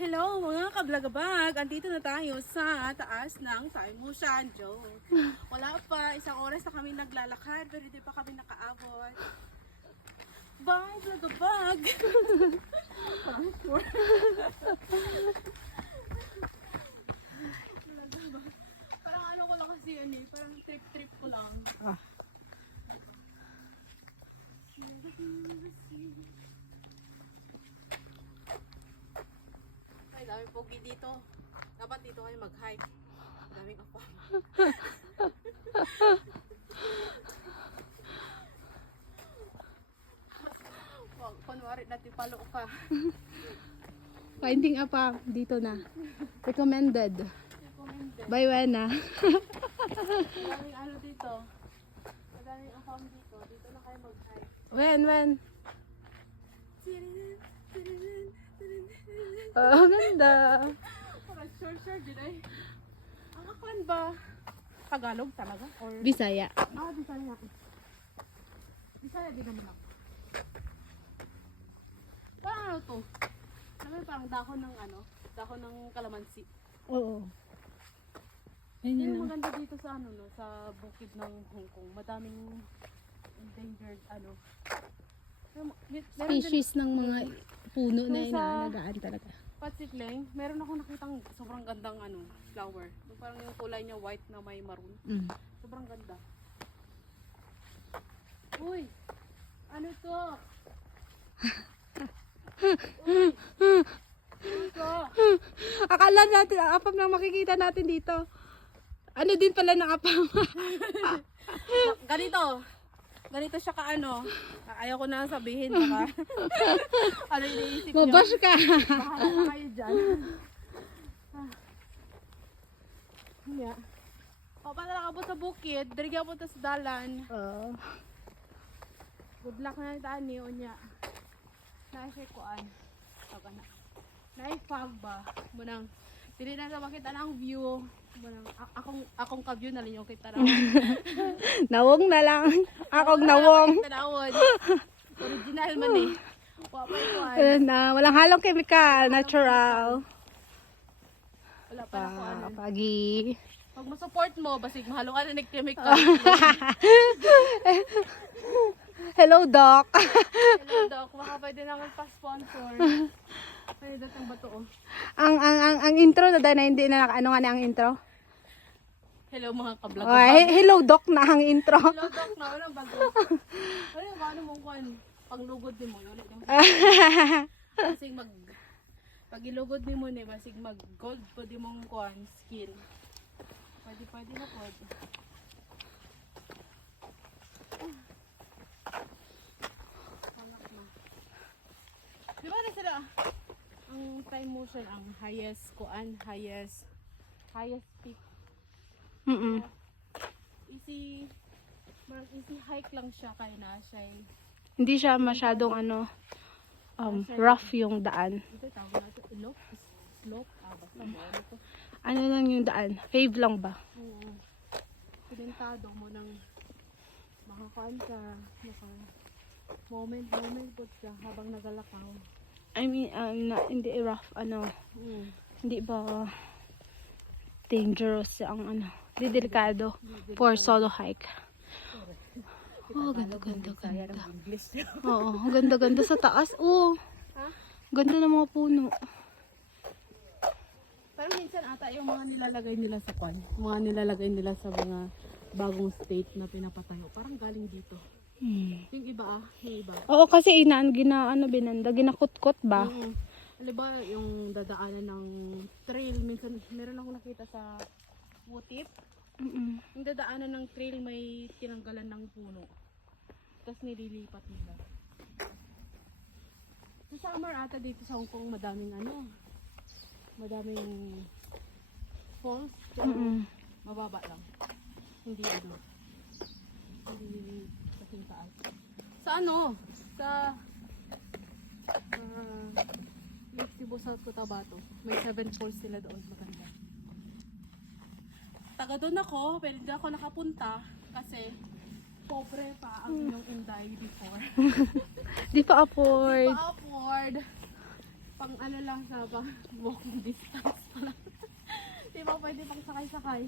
Hello mga kablagabag! Andito na tayo sa taas ng Taimushan. Joke. Wala pa, isang oras na kami naglalakad pero hindi pa kami nakaabot. Bye, blagabag! Parang ano ko lang kasi yan eh, parang trip-trip ko lang. Ay, daming pogi dito. Dapat dito kayo mag-hike. Daming apam. Wag, kunwari natin palo ka. Finding apa dito na. Recommended. Recommended. By Wena. Daming ano dito. Daming apam dito. Dito na kayo mag-hike. When? Oh, ganda. Parang sure, din ay. Ang aklan ba? Tagalog talaga? Or... Bisaya. Bisaya. Bisaya din naman ako. Parang ano to? Alam mo, parang dahon ng ano? Dahon ng kalamansi. Oo. Yun Ayun yung na. maganda dito sa ano no, sa bukid ng Hong Kong. Madaming endangered ano. Meron din Species ng mga puno na Yung sa- inalagaan talaga. Patsikleng, meron ako nakitang sobrang gandang ano, flower. Yung parang yung kulay niya white na may maroon. Mm. Sobrang ganda. Uy! Ano to? Uy! Ano to? Akala natin, ang apam lang makikita natin dito. Ano din pala ng apam? Ganito. Ganito siya ka ano. Ayaw ko na sabihin baka. Ano iniisip niyo? Mabash ka. Bahala na kayo dyan. Yeah. O, paano nakabot sa bukid? Diri ka punta sa dalan. Oo. Good luck na itaan ni Onya. Naisay kuan. Pag na. Naifag ba? Munang. Dili na sa makita na ang view. Munang akong ka-view na lang yung kita na. Nawong na lang. Akong nawong. Tanawon. Original man eh. Wapay kuan. Na, walang halong chemical. Natural. Wala pa na kuan. Pagi. Pag mo-support mo, basig mahalo ka na nag-chemical. Hello, Doc. Hello, Doc. Baka pwede na magpa-sponsor. Pwede datang bato oh. Ang intro na dahil na hindi na ano nga na ang intro. Hello mga kablog. Oh, hello, Doc na ang intro. Hello, Doc. Na walang bago. Ano yung ano mong kuan? Panglugod din mo. Ulit yung basig mag... Pag ilugod ni mo ni, basig mag gold po di mong kuan skin. Pwede na po. Halak na. Di ba na sila? Ang Taimushan ang highest kuan, highest peak. Easy, parang easy hike lang siya kaya na siya. Hindi siya masyadong rough yung daan. Ito tawag natin slope. Basta mo ano to. Ano lang yung daan? Fave lang ba? Oo. Pinintado mo ng makakuan ka, moment po siya habang nagalakaw. I mean, hindi rough, hindi ba dangerous ang hindi delikado for solo hike. Oh, ganda. Oo, ganda sa taas. Oh, ganda ng mga puno. Pero minsan ata yung mga nilalagay nila sa kwan, mga nilalagay nila sa mga bagong state na pinapatayo, parang galing dito. Yung iba yung iba. Oo, kasi binanda, ginakutkot ba? Diba yung dadaanan ng trail, minsan meron akong nakita sa Wutip. Yung dadaanan ng trail may tinanggalan ng puno. Tapos nililipat nila. Sa summer ata dito sa Hong Kong madaming falls. Pero mababa lang. Hindi kasing taas. Sa Lake Cebu, South Cotabato. May 7 falls sila doon. Maganda. Taga doon ako, pero hindi ako nakapunta kasi pobre pa ang inyong Inday before. Di pa afford. Pa-afford. pang ano lang sa pang walking distance pa lang. Di ba pwede pang sakay-sakay?